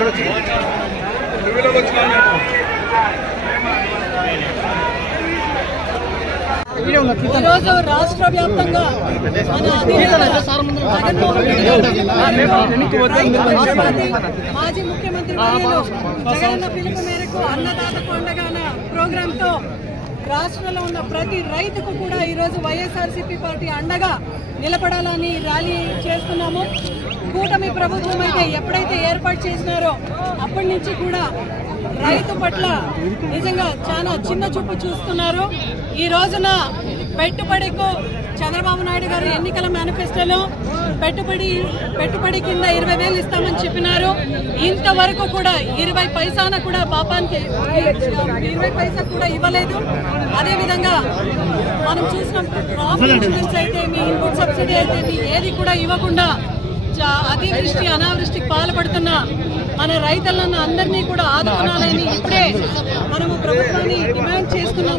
ఈరోజు రాష్ట్ర వ్యాప్తంగా మాజీ ముఖ్యమంత్రి జగనన్న పిలుపు మేరకు అన్నదాత పండుగ ప్రోగ్రామ్ తో రాష్ట్రంలో ఉన్న ప్రతి రైతుకు కూడా ఈరోజు వైఎస్ఆర్సీపీ పార్టీ అండగా నిలబడాలని ర్యాలీ చేస్తున్నాము. కూటమి ప్రభుత్వం అయితే ఎప్పుడైతే ఏర్పాటు చేసినారో అప్పటి నుంచి కూడా రైతు పట్ల నిజంగా చాలా చిన్న చూపు చూస్తున్నారు. ఈ రోజున పెట్టుబడికు చంద్రబాబు నాయుడు గారు ఎన్నికల మేనిఫెస్టోలో పెట్టుబడి కింద 20,000 ఇస్తామని చెప్పినారు. ఇంతవరకు కూడా 20 పైసాన కూడా పాపానికి 20 పైసా కూడా ఇవ్వలేదు. అదేవిధంగా మనం చూసిన క్రాప్ ఇన్సూరెన్స్ అయితే మీ ఇన్పుట్ సబ్సిడీ అయితే మీ ఏది కూడా ఇవ్వకుండా అతివృష్టి అనావృష్టికి పాల్పడుతున్న మన రైతులను అందరినీ కూడా ఆదుకోవాలని ఇప్పుడే మనము ప్రభుత్వాన్ని డిమాండ్ చేస్తున్నాం.